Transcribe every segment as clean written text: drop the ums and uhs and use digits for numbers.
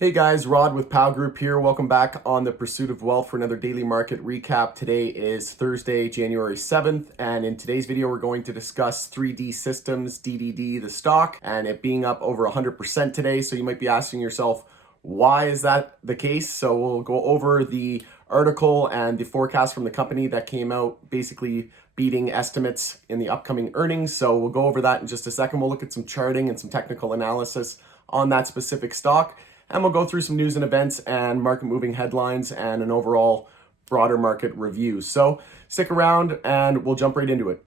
Hey guys, Rod with Pal Group here. Welcome back on the Pursuit of Wealth for another daily market recap. Today is Thursday, January 7th, and in today's video we're going to discuss 3D Systems, DDD, the stock, and it being up over 100% today. So you might be asking yourself, why is that the case? So we'll go over the article and the forecast from the company that came out, basically beating estimates in the upcoming earnings. So we'll go over that in just a second. We'll look at some charting and some technical analysis on that specific stock. And we'll go through some news and events and market moving headlines and an overall broader market review. So stick around and we'll jump right into it.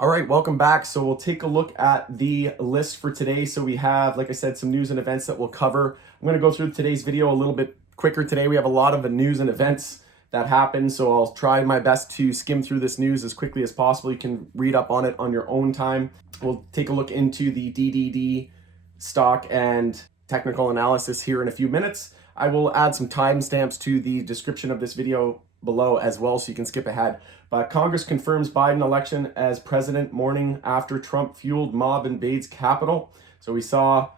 All right, welcome back. So we'll take a look at the list for today. So we have, like I said, some news and events that we'll cover. I'm going to go through today's video a little bit quicker today. We have a lot of the news and events that happen, so I'll try my best to skim through this news as quickly as possible. You can read up on it on your own time. We'll take a look into the DDD stock and technical analysis here in a few minutes. I will add some timestamps to the description of this video below as well, so you can skip ahead. But Congress confirms Biden election as president morning after Trump-fueled mob invades Capitol. So we saw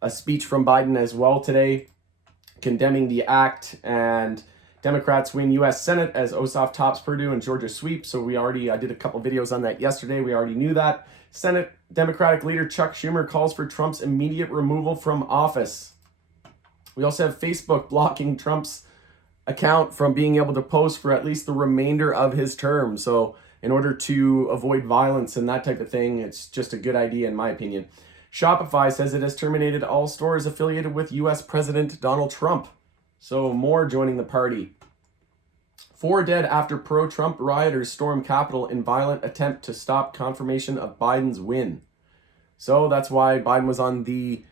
a speech from Biden as well today condemning the act, and Democrats win U.S. Senate as Ossoff tops Purdue and Georgia sweep. So I did a couple videos on that yesterday. We already knew that. Senate Democratic leader Chuck Schumer calls for Trump's immediate removal from office. We also have Facebook blocking Trump's account from being able to post for at least the remainder of his term. So in order to avoid violence and that type of thing, it's just a good idea in my opinion. Shopify says it has terminated all stores affiliated with US President Donald Trump. So more joining the party. 4 dead after pro-Trump rioters storm Capitol in violent attempt to stop confirmation of Biden's win. So that's why Biden was on the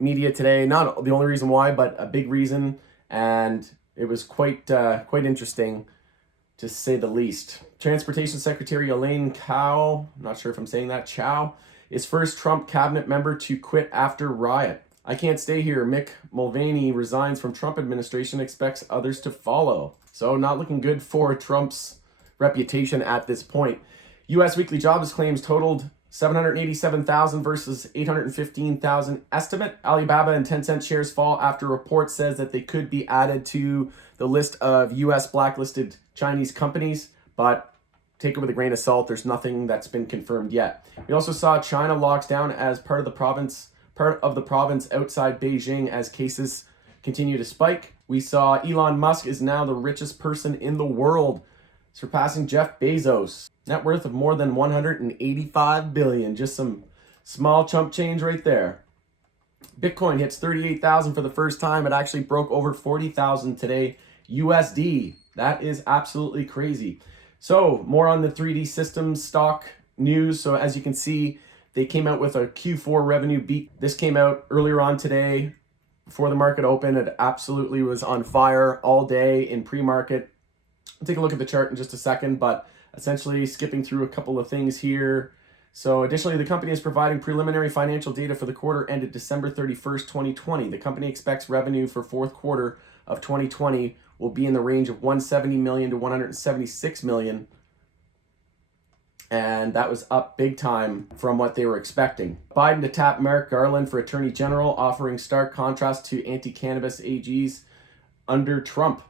media today. Not the only reason why, but a big reason. And it was quite interesting, to say the least. Transportation Secretary Elaine Chao, not sure if I'm saying that, Chao, is first Trump cabinet member to quit after riot. I can't stay here. Mick Mulvaney resigns from Trump administration, expects others to follow. So not looking good for Trump's reputation at this point. U.S. weekly jobs claims totaled 787,000 versus 815,000 estimate. Alibaba and Tencent shares fall after report says that they could be added to the list of U.S. blacklisted Chinese companies, but take it with a grain of salt. There's nothing that's been confirmed yet. We also saw China locks down as part of the province outside Beijing as cases continue to spike. We saw Elon Musk is now the richest person in the world, surpassing Jeff Bezos. Net worth of more than 185 billion. Just some small chump change right there. Bitcoin hits 38,000 for the first time. It actually broke over 40,000 today. USD. That is absolutely crazy. So more on the 3D Systems stock news. So as you can see, they came out with a Q4 revenue beat. This came out earlier on today before the market opened. It absolutely was on fire all day in pre-market. We'll take a look at the chart in just a second, but essentially skipping through a couple of things here. So additionally, the company is providing preliminary financial data for the quarter ended December 31st, 2020. The company expects revenue for fourth quarter of 2020 will be in the range of 170 million to 176 million. And that was up big time from what they were expecting. Biden to tap Merrick Garland for Attorney General, offering stark contrast to anti-cannabis AGs under Trump.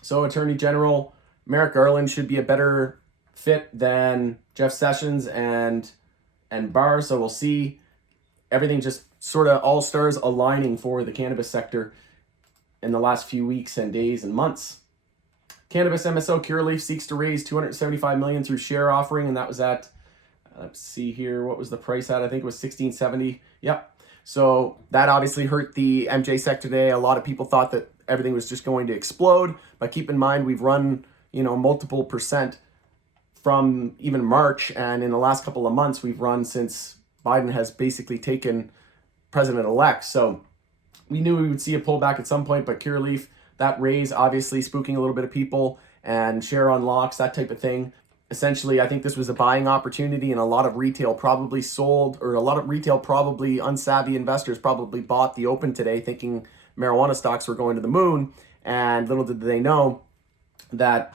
So Attorney General Merrick Garland should be a better fit than Jeff Sessions and Barr. So we'll see. Everything just sort of all stars aligning for the cannabis sector in the last few weeks and days and months. Cannabis MSO Curaleaf seeks to raise 275 million through share offering, and that was at, let's see here, what was the price at? I think it was 1670. Yep. So that obviously hurt the MJ sector today. A lot of people thought that everything was just going to explode, but keep in mind we've run, multiple percent from even March, and in the last couple of months we've run since Biden has basically taken president-elect. So we knew we would see a pullback at some point, but Curaleaf, that raise obviously spooking a little bit of people and share unlocks, that type of thing. Essentially, I think this was a buying opportunity, and a lot of retail probably sold, or a lot of retail probably unsavvy investors probably bought the open today thinking marijuana stocks were going to the moon, and little did they know that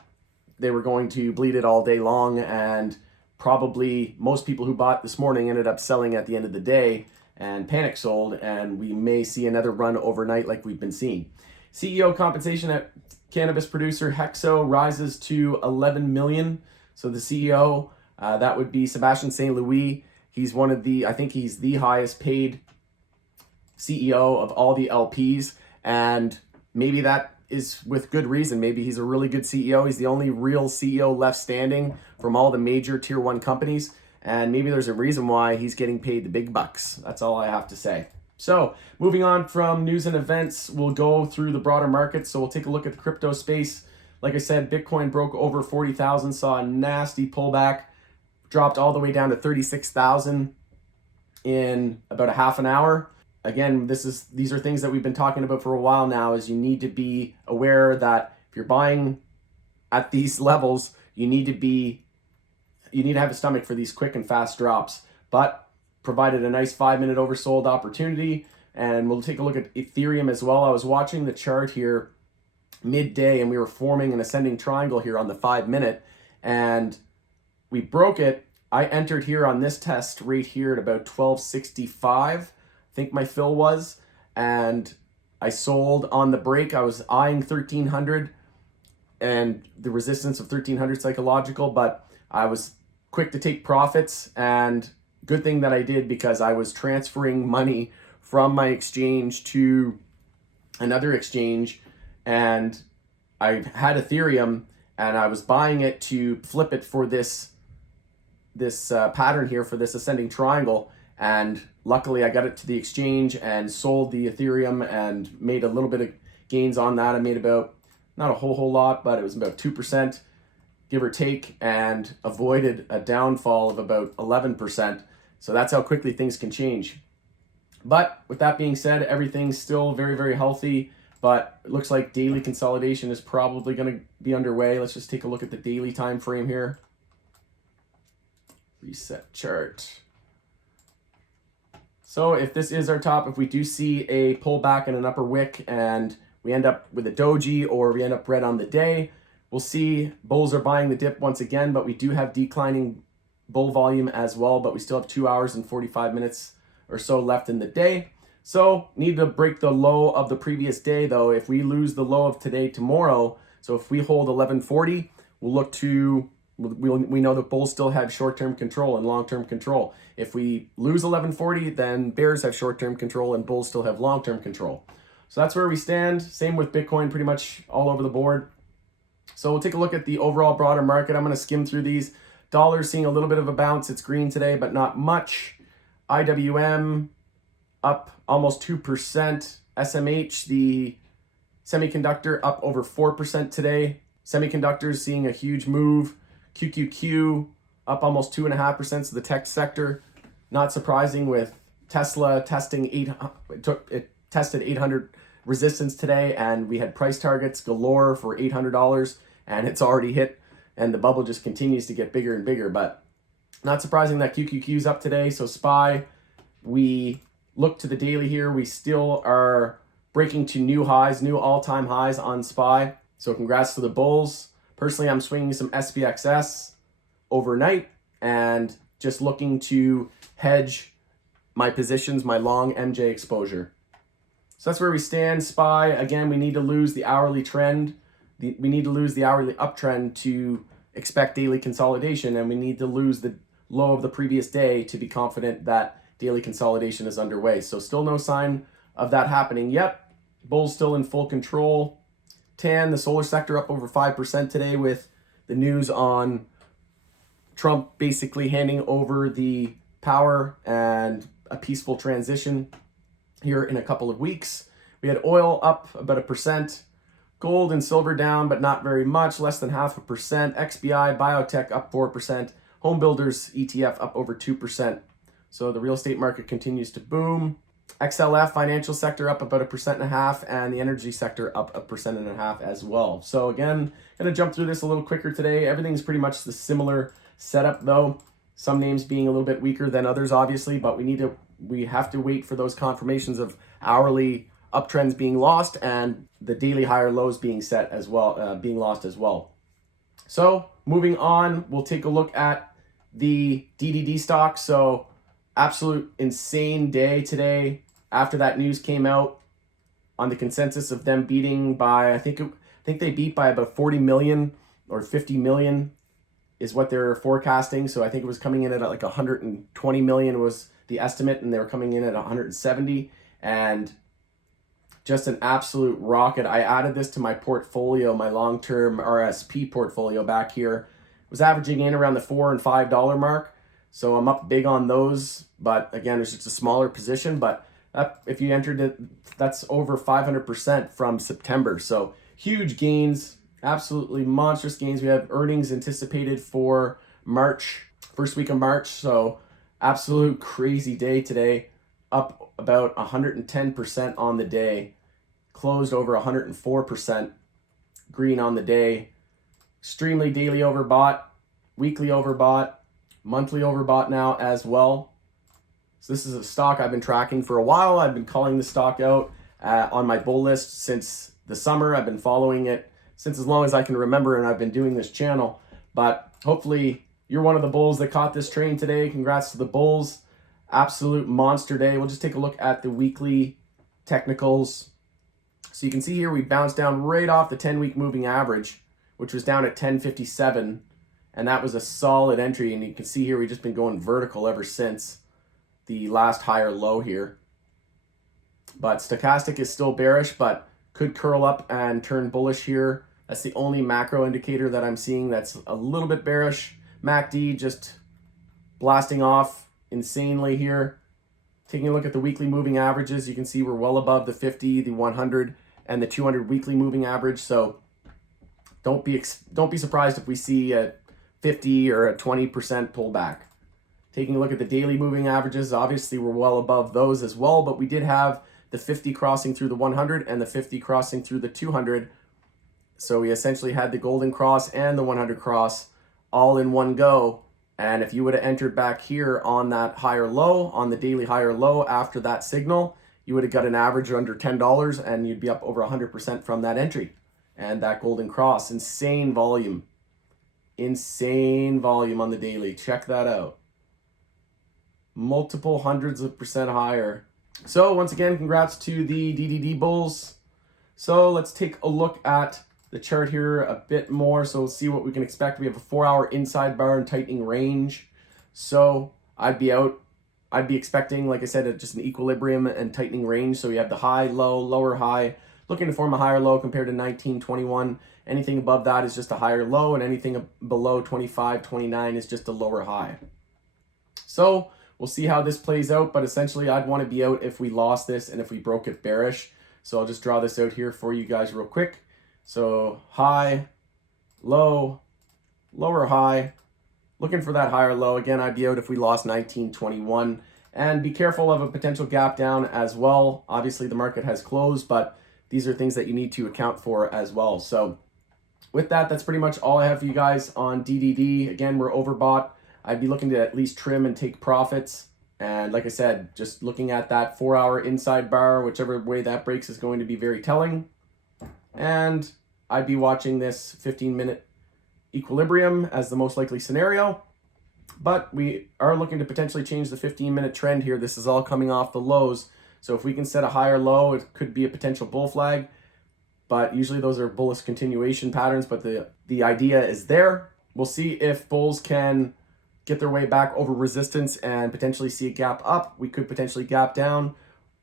they were going to bleed it all day long, and probably most people who bought this morning ended up selling at the end of the day and panic sold, and we may see another run overnight like we've been seeing. CEO compensation at cannabis producer Hexo rises to 11 million. So the CEO, that would be Sebastian St. Louis. He's one of the, I think he's the highest paid CEO of all the LPs, and maybe that is with good reason. Maybe he's a really good CEO. He's the only real CEO left standing from all the major tier 1 companies, and maybe there's a reason why he's getting paid the big bucks. That's all I have to say. So moving on from news and events, we'll go through the broader market. So we'll take a look at the crypto space. Like I said, Bitcoin broke over 40,000, saw a nasty pullback, dropped all the way down to 36,000 in about a half an hour. Again, these are things that we've been talking about for a while now, is you need to be aware that if you're buying at these levels, you need to have a stomach for these quick and fast drops. But provided a nice 5-minute oversold opportunity, and we'll take a look at Ethereum as well. I was watching the chart here midday, and we were forming an ascending triangle here on the 5-minute, and we broke it. I entered here on this test right here at about 1265. I think my fill was, and I sold on the break. I was eyeing 1300 and the resistance of 1300 psychological, but I was quick to take profits, and good thing that I did, because I was transferring money from my exchange to another exchange, and I had Ethereum, and I was buying it to flip it for this pattern here, for this ascending triangle. And luckily I got it to the exchange and sold the Ethereum and made a little bit of gains on that. I made about, not a whole lot, but it was about 2%, give or take, and avoided a downfall of about 11%. So that's how quickly things can change. But with that being said, everything's still very, very healthy, but it looks like daily consolidation is probably going to be underway. Let's just take a look at the daily time frame here. Reset chart. So if this is our top, if we do see a pullback and an upper wick, and we end up with a doji, or we end up red on the day, we'll see bulls are buying the dip once again, but we do have declining bull volume as well, but we still have 2 hours and 45 minutes or so left in the day. So need to break the low of the previous day though. If we lose the low of today tomorrow, so if we hold 1140, we'll look to, we know that bulls still have short-term control and long-term control. If we lose 1140, then bears have short-term control and bulls still have long-term control. So that's where we stand. Same with Bitcoin, pretty much all over the board. So we'll take a look at the overall broader market. I'm going to skim through these. Dollar's seeing a little bit of a bounce. It's green today, but not much. IWM up almost 2%. SMH, the semiconductor, up over 4% today. Semiconductors seeing a huge move. QQQ up almost 2.5%. So the tech sector, not surprising, with Tesla testing it tested 800 resistance today, and we had price targets galore for $800, and it's already hit, and the bubble just continues to get bigger and bigger. But not surprising that QQQ is up today. So SPY, we look to the daily here, we still are breaking to new highs, new all-time highs on SPY. So congrats to the bulls. Personally, I'm swinging some SPXS overnight and just looking to hedge my positions, my long MJ exposure. So that's where we stand. SPY, again, we need to lose the hourly trend. We need to lose the hourly uptrend to expect daily consolidation, and we need to lose the low of the previous day to be confident that daily consolidation is underway. So still no sign of that happening yet. Bulls still in full control. TAN, the solar sector, up over 5% today, with the news on Trump basically handing over the power and a peaceful transition here in a couple of weeks. We had oil up about 1%. Gold and silver down, but not very much, less than 0.5%. XBI, biotech up 4%. Home builders ETF up over 2%. So the real estate market continues to boom. XLF financial sector up about 1.5%, and the energy sector up 1.5% as well. So again, gonna jump through this a little quicker today. Everything's pretty much the similar setup though. Some names being a little bit weaker than others, obviously, but we have to wait for those confirmations of hourly uptrends being lost and the daily higher lows being set as well, being lost as well. So moving on, we'll take a look at the DDD stock. So absolute insane day today after that news came out on the consensus of them beating by, I think they beat by about 40 million or 50 million is what they're forecasting. So I think it was coming in at like 120 million was the estimate, and they were coming in at 170, and just an absolute rocket. I added this to my portfolio, my long-term RSP portfolio back here. It was averaging in around the $4 and $5 mark. So I'm up big on those, but again, it's just a smaller position. But if you entered it, that's over 500% from September. So huge gains, absolutely monstrous gains. We have earnings anticipated for March, first week of March. So absolute crazy day today, up about 110% on the day, closed over 104% green on the day. Extremely daily overbought, weekly overbought, monthly overbought now as well. So this is a stock I've been tracking for a while. I've been calling the stock out on my bull list since the summer. I've been following it since as long as I can remember, and I've been doing this channel. But hopefully you're one of the bulls that caught this train today. Congrats to the bulls. Absolute monster day. We'll just take a look at the weekly technicals. So you can see here we bounced down right off the 10-week moving average, which was down at 1057. And that was a solid entry. And you can see here we've just been going vertical ever since the last higher low here. But stochastic is still bearish, but could curl up and turn bullish here. That's the only macro indicator that I'm seeing that's a little bit bearish. MACD just blasting off insanely here. Taking a look at the weekly moving averages, you can see we're well above the 50, the 100, and the 200 weekly moving average. So don't be surprised if we see a 50 or a 20% pullback. Taking a look at the daily moving averages, obviously we're well above those as well, but we did have the 50 crossing through the 100 and the 50 crossing through the 200. So we essentially had the golden cross and the 100 cross all in one go. And if you would have entered back here on that higher low, on the daily higher low after that signal, you would have got an average under $10 and you'd be up over 100% from that entry and that golden cross. Insane volume on the daily. Check that out. Multiple hundreds of percent higher. So once again, congrats to the DDD bulls. So let's take a look at the chart here a bit more. So we'll see what we can expect. We have a 4-hour inside bar and tightening range. So I'd be expecting, like I said, just an equilibrium and tightening range. So we have the high, low, lower, high, looking to form a higher low compared to 1921. Anything above that is just a higher low, and anything below 25, 29 is just a lower high. So we'll see how this plays out, but essentially I'd want to be out if we lost this and if we broke it bearish. So I'll just draw this out here for you guys real quick. So high, low, lower high, looking for that higher low. Again, I'd be out if we lost 1921, and be careful of a potential gap down as well. Obviously the market has closed, but these are things that you need to account for as well. So with that, that's pretty much all I have for you guys on DDD. Again, we're overbought. I'd be looking to at least trim and take profits. And like I said, just looking at that 4-hour inside bar, whichever way that breaks is going to be very telling. And I'd be watching this 15-minute equilibrium as the most likely scenario. But we are looking to potentially change the 15-minute trend here. This is all coming off the lows. So if we can set a higher low, it could be a potential bull flag. But usually those are bullish continuation patterns, but the idea is there. We'll see if bulls can get their way back over resistance and potentially see a gap up. We could potentially gap down.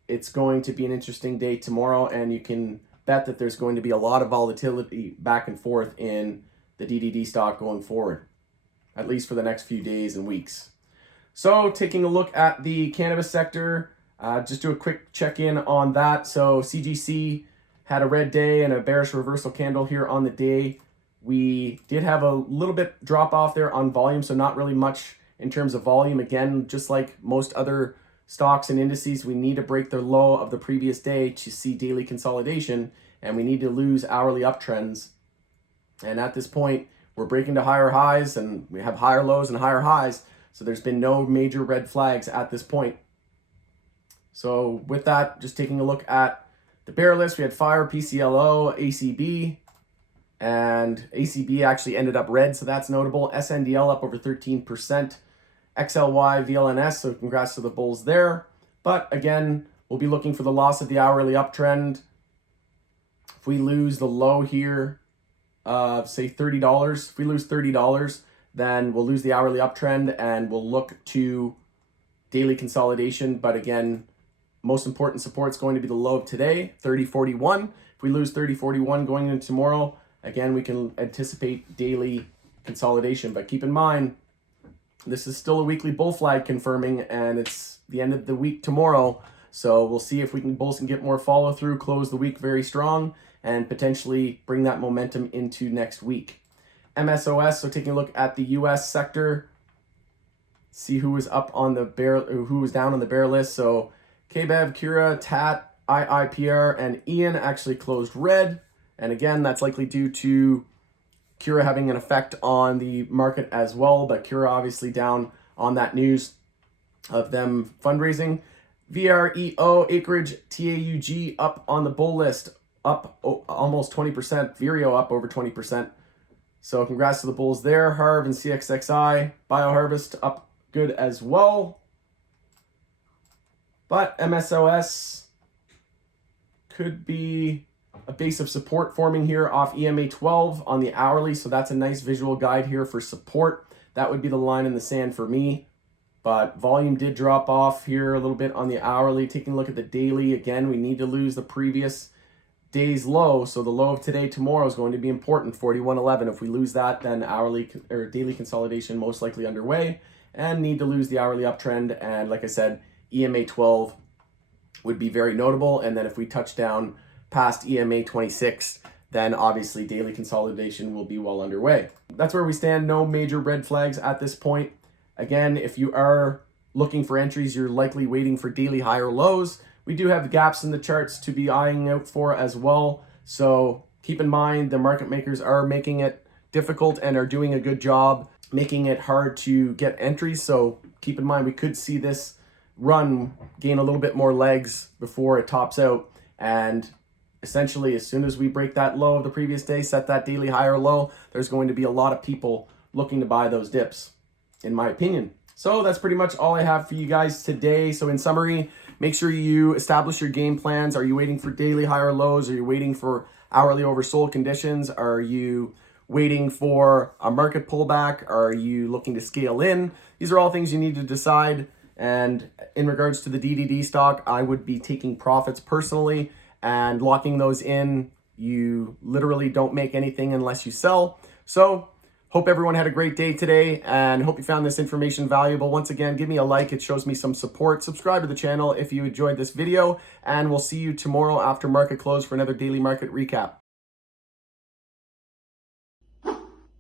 It's going to be an interesting day tomorrow, and you can bet that there's going to be a lot of volatility back and forth in the DDD stock going forward, at least for the next few days and weeks. So taking a look at the cannabis sector, just do a quick check-in on that. So CGC had a red day and a bearish reversal candle here on the day. We did have a little bit drop off there on volume, so not really much in terms of volume. Again, just like most other stocks and indices, we need to break the low of the previous day to see daily consolidation, and we need to lose hourly uptrends. And at this point, we're breaking to higher highs, and we have higher lows and higher highs. So there's been no major red flags at this point. So with that, just taking a look at the bear list, we had FIRE, PCLO, ACB, and ACB actually ended up red, so that's notable. SNDL up over 13%, XLY, VLNS, so congrats to the bulls there. But again, we'll be looking for the loss of the hourly uptrend. If we lose the low here, say $30, if we lose $30, then we'll lose the hourly uptrend and we'll look to daily consolidation. But again, most important support is going to be the low of today, 30.41. If we lose 30.41 going into tomorrow, again, we can anticipate daily consolidation. But keep in mind, this is still a weekly bull flag confirming, and it's the end of the week tomorrow. So we'll see if we can bulls can get more follow through, close the week very strong, and potentially bring that momentum into next week. MSOS, so taking a look at the US sector, see who was up on the bear, who was down on the bear list. So KBEV, Kira, TAT, IIPR, and Ian actually closed red. And again, that's likely due to Kira having an effect on the market as well. But Kira obviously down on that news of them fundraising. VREO, Acreage, TAUG up on the bull list, up almost 20%. Vireo up over 20%. So congrats to the bulls there. Harv and CXXI, BioHarvest up good as well. But MSOS could be a base of support forming here off EMA 12 on the hourly. So that's a nice visual guide here for support. That would be the line in the sand for me. But volume did drop off here a little bit on the hourly. Taking a look at the daily, again, we need to lose the previous day's low. So the low of today, tomorrow is going to be important, 41.11. If we lose that, then hourly or daily consolidation most likely underway, and need to lose the hourly uptrend. And like I said, EMA 12 would be very notable. And then if we touch down past EMA 26, then obviously daily consolidation will be well underway. That's where we stand. No major red flags at this point. Again, if you are looking for entries, you're likely waiting for daily higher lows. We do have gaps in the charts to be eyeing out for as well. So keep in mind, the market makers are making it difficult and are doing a good job making it hard to get entries. So keep in mind, we could see this run gain a little bit more legs before it tops out. And essentially, as soon as we break that low of the previous day, set that daily higher low, there's going to be a lot of people looking to buy those dips, in my opinion. So that's pretty much all I have for you guys today. So in summary, make sure you establish your game plans. Are you waiting for daily higher lows? Are you waiting for hourly oversold conditions? Are you waiting for a market pullback? Are you looking to scale in? These are all things you need to decide. And in regards to the DDD stock, I would be taking profits personally and locking those in. You literally don't make anything unless you sell. So hope everyone had a great day today and hope you found this information valuable. Once again, give me a like. It shows me some support. Subscribe to the channel if you enjoyed this video, and we'll see you tomorrow after market close for another daily market recap.